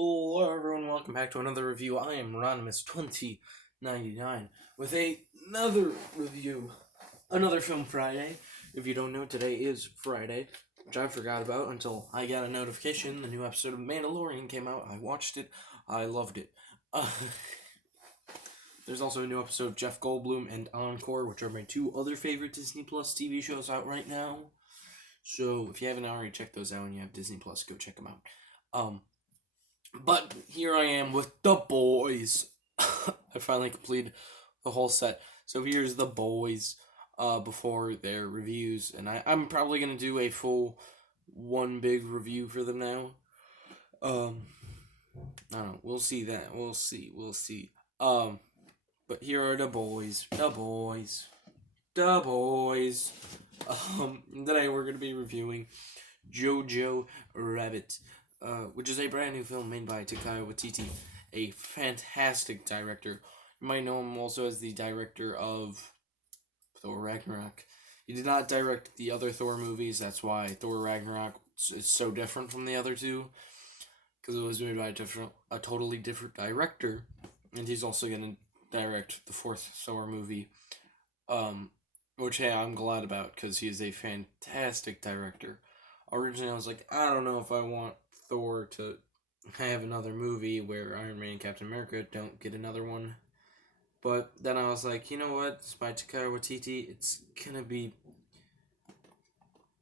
Hello everyone, welcome back to another review. I am Ronimus2099 with another review, another Film Friday. If you don't know, today is Friday, which I forgot about until I got a notification. The new episode of Mandalorian came out. I watched it. I loved it. There's also a new episode of Jeff Goldblum and Encore, which are my two other favorite Disney Plus TV shows out right now. So if you haven't already checked those out and you have Disney Plus, go check them out. But here I am with The Boys. I finally completed the whole set. So here's The Boys before their reviews. And I'm probably going to do a full one big review for them now. I don't know. We'll see that. We'll see. But here are The Boys. The Boys. Today we're going to be reviewing JoJo Rabbit. Which is a brand new film made by Taika Waititi, a fantastic director. You might know him also as the director of Thor Ragnarok. He did not direct the other Thor movies, that's why Thor Ragnarok is so different from the other two, because it was made by a totally different director, and he's also going to direct the fourth Thor movie, which, hey, I'm glad about, because he is a fantastic director. Originally, I was like, I don't know if I want Thor to have another movie where Iron Man and Captain America don't get another one. But then I was like, you know what? It's by Taika Waititi. It's gonna be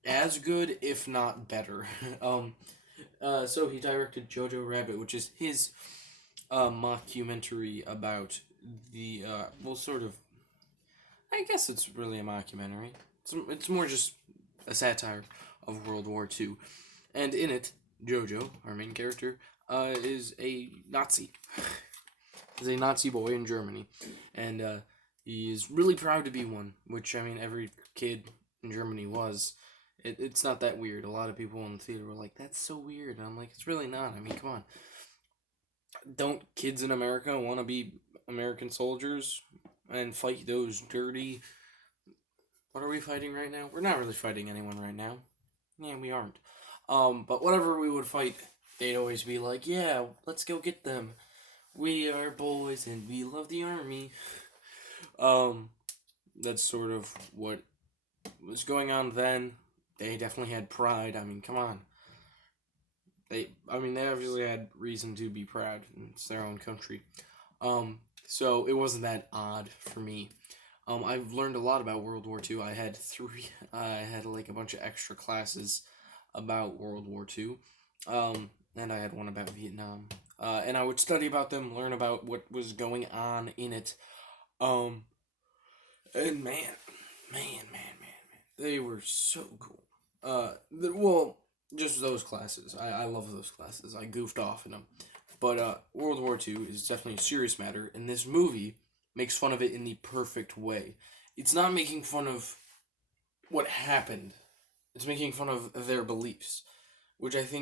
as good, if not better. So he directed Jojo Rabbit, which is his mockumentary about the I guess it's really a mockumentary. It's more just a satire of World War II. And in it, JoJo, our main character, is a Nazi. He's a Nazi boy in Germany. And he is really proud to be one, which, I mean, every kid in Germany was. It's not that weird. A lot of people in the theater were like, that's so weird. And I'm like, it's really not. I mean, come on. Don't kids in America want to be American soldiers and fight those dirty... What are we fighting right now? We're not really fighting anyone right now. Yeah, we aren't. But whatever we would fight, they'd always be like, yeah, let's go get them. We are boys and we love the army. That's sort of what was going on then. They definitely had pride. I mean, come on. They obviously had reason to be proud. It's their own country. So it wasn't that odd for me. I've learned a lot about World War II. I had like a bunch of extra classes about World War II, and I had one about Vietnam, and I would study about them, learn about what was going on in it, and man, they were so cool. Just those classes. I love those classes. I goofed off in them, but World War II is definitely a serious matter, and this movie makes fun of it in the perfect way. It's not making fun of what happened. It's making fun of their beliefs, which if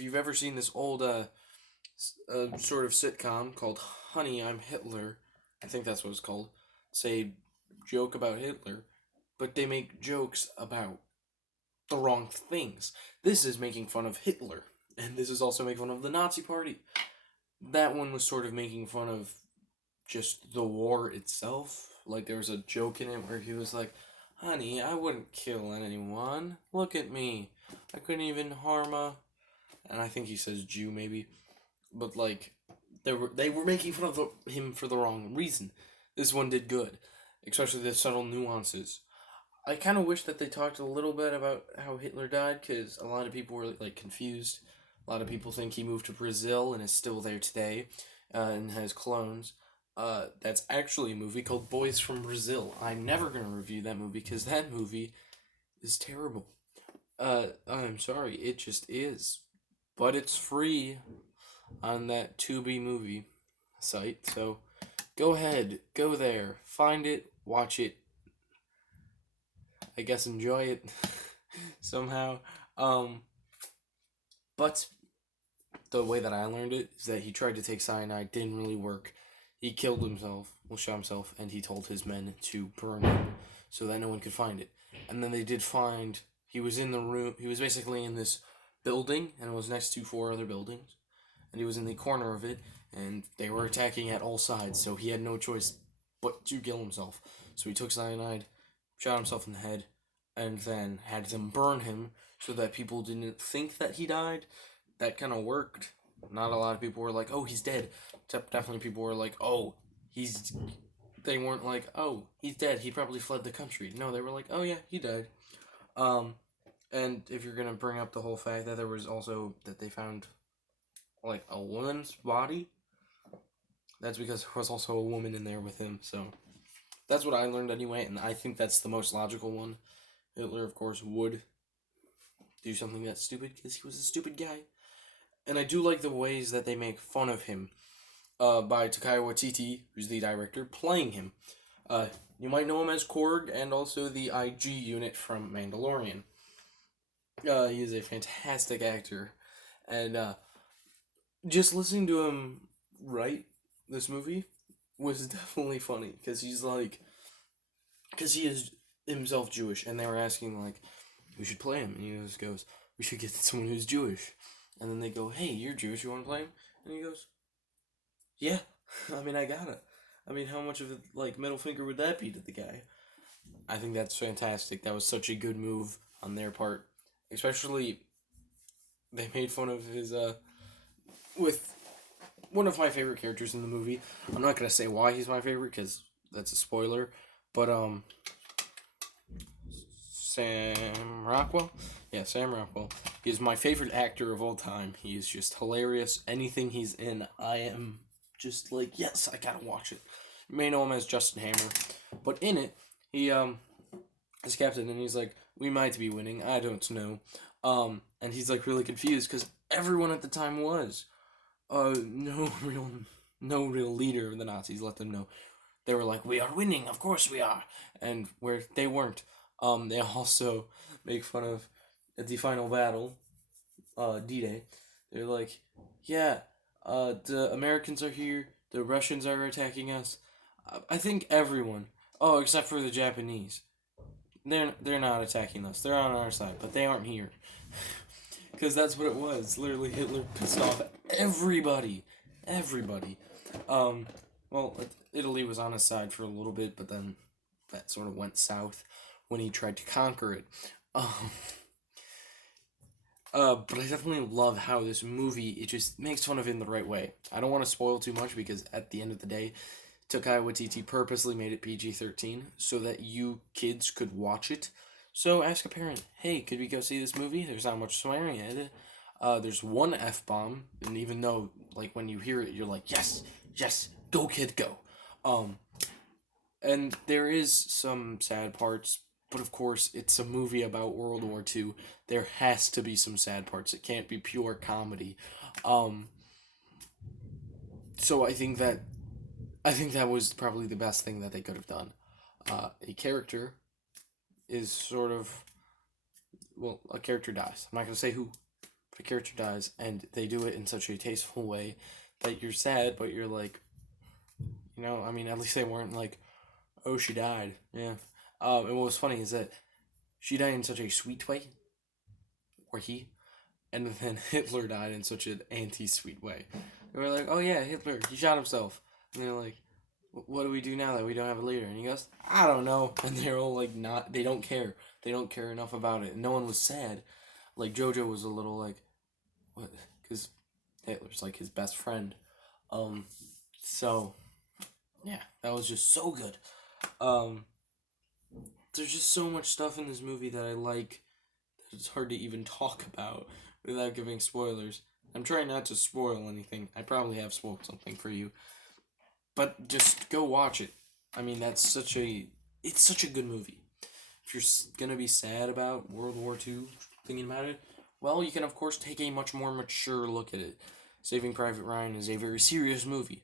you've ever seen this old sort of sitcom called Honey, I'm Hitler, I think that's what it's called, say joke about Hitler, but they make jokes about the wrong things. This is making fun of Hitler, and this is also making fun of the Nazi Party. That one was sort of making fun of just the war itself. Like, there was a joke in it where he was like, honey, I wouldn't kill anyone. Look at me. I couldn't even harm a... And I think he says Jew, maybe. But, like, they were making fun of him for the wrong reason. This one did good. Especially the subtle nuances. I kind of wish that they talked a little bit about how Hitler died, because a lot of people were, like, confused. A lot of people think he moved to Brazil and is still there today, and has clones. That's actually a movie called Boys from Brazil. I'm never going to review that movie because that movie is terrible. I'm sorry, it just is. But it's free on that Tubi movie site, so go ahead, go there, find it, watch it. I guess enjoy it somehow. But the way that I learned it is that he tried to take cyanide, didn't really work. He killed himself, shot himself, and he told his men to burn him so that no one could find it. And then they did find, he was in the room, he was basically in this building, and it was next to 4 other buildings. and he was in the corner of it, and they were attacking at all sides, so he had no choice but to kill himself. So he took cyanide, shot himself in the head, and then had them burn him so that people didn't think that he died. That kind of worked. Not a lot of people were like, oh, he's dead. Definitely people were like, oh, he's... They weren't like, oh, he's dead. He probably fled the country. No, they were like, oh, yeah, he died. And if you're going to bring up the whole fact that there was also... that they found, like, a woman's body, that's because there was also a woman in there with him, so... That's what I learned anyway, and I think that's the most logical one. Hitler, of course, would do something that's stupid, because he was a stupid guy. And I do like the ways that they make fun of him. By Taika Waititi, who's the director, playing him. You might know him as Korg and also the IG unit from Mandalorian. He is a fantastic actor. And just listening to him write this movie was definitely funny. Because he is himself Jewish. And they were asking, like, who should play him? And he just goes, we should get someone who's Jewish. And then they go, hey, you're Jewish, you want to play him? And he goes, yeah, I mean, I got it. I mean, how much of a, like, middle finger would that be to the guy? I think that's fantastic. That was such a good move on their part. Especially, they made fun of his, with one of my favorite characters in the movie. I'm not going to say why he's my favorite, because that's a spoiler. But, Sam Rockwell? Yeah, Sam Rockwell. He is my favorite actor of all time. He is just hilarious. Anything he's in, I am... just like, yes, I gotta watch it. You may know him as Justin Hammer. But in it, he, is captain, and he's like, we might be winning, I don't know. And he's, like, really confused, because everyone at the time was. No real leader of the Nazis let them know. They were like, we are winning, of course we are. And where they weren't. They also make fun of, at the final battle, D-Day, they're like, yeah, the Americans are here, the Russians are attacking us. I think everyone. Oh, except for the Japanese. They're not attacking us. They're on our side, but they aren't here. Because that's what it was. Literally, Hitler pissed off everybody. Everybody. Well, Italy was on his side for a little bit, but then that sort of went south when he tried to conquer it. But I definitely love how this movie, it just makes fun of it in the right way. I don't want to spoil too much because at the end of the day, Taika Waititi purposely made it PG-13 so that you kids could watch it. So ask a parent, hey, could we go see this movie? There's not much swearing in it. There's one F-bomb, and even though, like, when you hear it, you're like, yes, go kid, go. And there is some sad parts, but of course, it's a movie about World War II. There has to be some sad parts. It can't be pure comedy. So I think that was probably the best thing that they could have done. A character is sort of, well, a character dies. I'm not going to say who, but a character dies, and they do it in such a tasteful way that you're sad, but you're like, you know, I mean, at least they weren't like, oh, she died. Yeah. And what was funny is that she died in such a sweet way, and then Hitler died in such an anti-sweet way. They were like, oh yeah, Hitler, he shot himself. And they're like, what do we do now that we don't have a leader? And he goes, I don't know. And they're all like, they don't care. They don't care enough about it. And no one was sad. Like, JoJo was a little like, what? Because Hitler's like his best friend. So, yeah, that was just so good. There's just so much stuff in this movie that I like that it's hard to even talk about without giving spoilers. I'm trying not to spoil anything. I probably have spoiled something for you. But just go watch it. I mean, it's such a good movie. If you're gonna be sad about World War II, thinking about it, well, you can of course take a much more mature look at it. Saving Private Ryan is a very serious movie.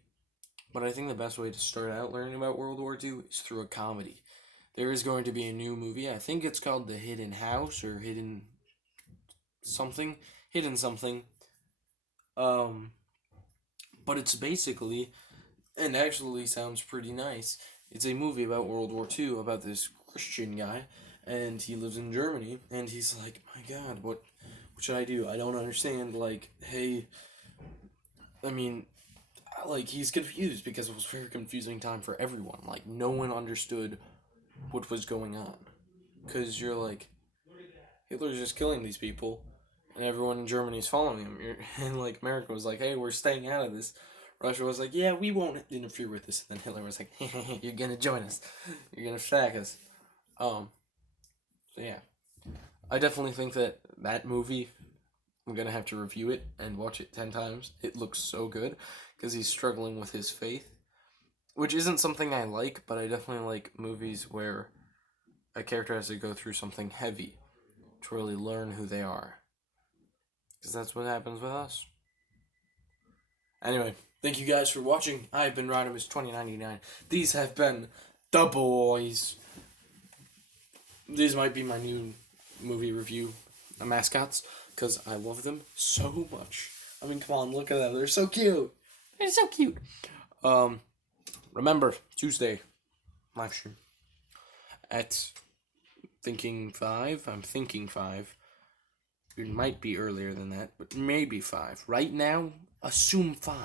But I think the best way to start out learning about World War II is through a comedy. There is going to be a new movie. I think it's called The Hidden House or Hidden something. But it's basically, and actually sounds pretty nice, it's a movie about World War II, about this Christian guy, and he lives in Germany, and he's like, my God, what should I do? I don't understand, like, hey, I mean, like, he's confused because it was a very confusing time for everyone. Like, no one understood what was going on. Because you're like, Hitler's just killing these people, and everyone in Germany is following him. And, like, America was like, hey, we're staying out of this. Russia was like, yeah, we won't interfere with this. And then Hitler was like, you're gonna join us. You're gonna attack us. So, yeah. I definitely think that movie, I'm gonna have to review it and watch it 10 times. It looks so good, because he's struggling with his faith, which isn't something I like, but I definitely like movies where a character has to go through something heavy to really learn who they are. Because that's what happens with us. Anyway, thank you guys for watching. I've been Rodimus2099. These have been the boys. These might be my new movie review mascots, because I love them so much. I mean, come on, look at them. They're so cute. They're so cute. Remember, Tuesday, live stream at Thinking 5. I'm thinking 5. It might be earlier than that, but maybe 5. Right now, assume 5.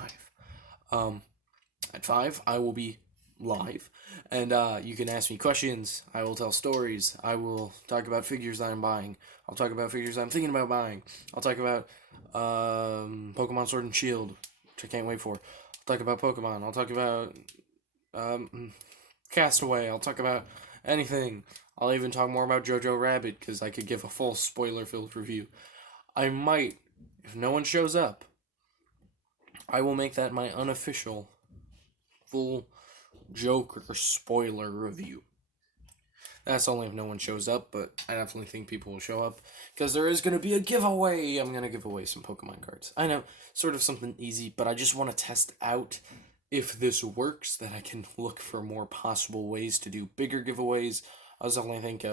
At 5, I will be live, and you can ask me questions. I will tell stories. I will talk about figures that I'm buying. I'll talk about figures I'm thinking about buying. I'll talk about Pokemon Sword and Shield, which I can't wait for. I'll talk about Pokemon. I'll talk about Castaway. I'll talk about anything. I'll even talk more about JoJo Rabbit, because I could give a full spoiler-filled review. I might, if no one shows up, I will make that my unofficial, full Joker spoiler review. That's only if no one shows up, but I definitely think people will show up, because there is going to be a giveaway. I'm going to give away some Pokemon cards. I know, sort of something easy, but I just want to test out if this works, that I can look for more possible ways to do bigger giveaways. I was definitely thinking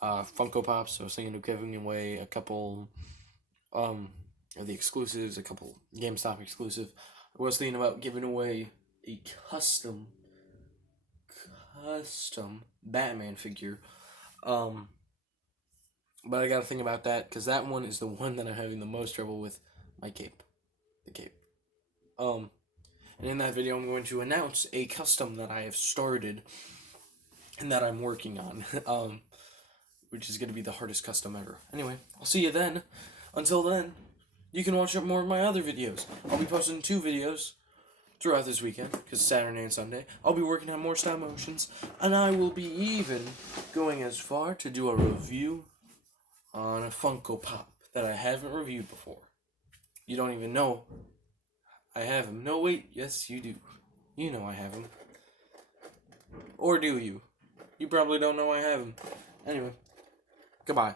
of Funko Pops. I was thinking of giving away a couple of the exclusives, a couple GameStop exclusive. I was thinking about giving away a custom Batman figure. But I gotta think about that, because that one is the one that I'm having the most trouble with. My cape. The cape. And in that video, I'm going to announce a custom that I have started and that I'm working on, which is going to be the hardest custom ever. Anyway, I'll see you then. Until then, you can watch up more of my other videos. I'll be posting 2 videos throughout this weekend, because Saturday and Sunday. I'll be working on more stop motions, and I will be even going as far to do a review on a Funko Pop that I haven't reviewed before. You don't even know I have him. No, wait. Yes, you do. You know I have him. Or do you? You probably don't know I have him. Anyway, goodbye.